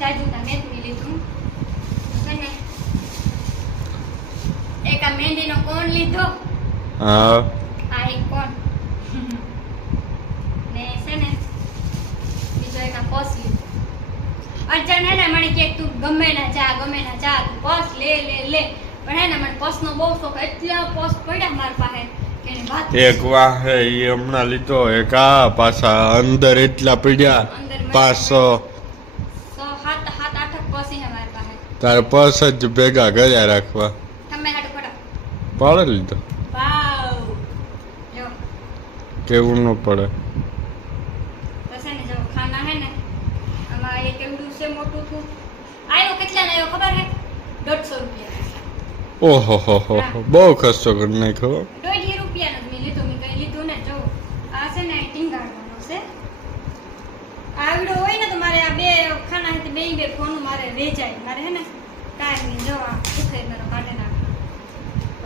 જાજુ તા મેં લીધું છે ને એક આ મહેંદીનો કોન લીધો હા આ એક કોન ને છે ને બીજો એક આ પર્સ લીધો અર્જન હે ને મને કે તું ગમે ના જા તું પર્સ લે પણ હે ને મને પર્સ નો બહુ શોખ એટલા પર્સ પડ્યા મારી પાસે કે એની વાત એક વાહ હે ઈ હમણાં લીધો એક આ પાછા અંદર એટલા પડ્યા અંદર 500 7 8 પર્સ હે મારી પાસે તારે પર્સ જ ભેગા કર્યા રાખવા તમે હાટો પડો પડે લીધો વાવ જો કેવું ન પડે બસ ને જો ખાના હે ને આમાં એક એવડું છે મોટું થું આયો કેટલા ના આયો ખબર હે 150 રૂપિયા ઓહો હો હો બહુ ખર્ચો કરી નાખ્યો 150 રૂપિયાનો મેં લીધો મેં કઈ લીધું ને જો આ છે ને ટીંગાડવાનો છે આવડો હોય ને તો મારે આ બે ખાના હે બે ફોન મારે વેચાય મારે હે ને કાંઈ નહીં જો આ ઉઠે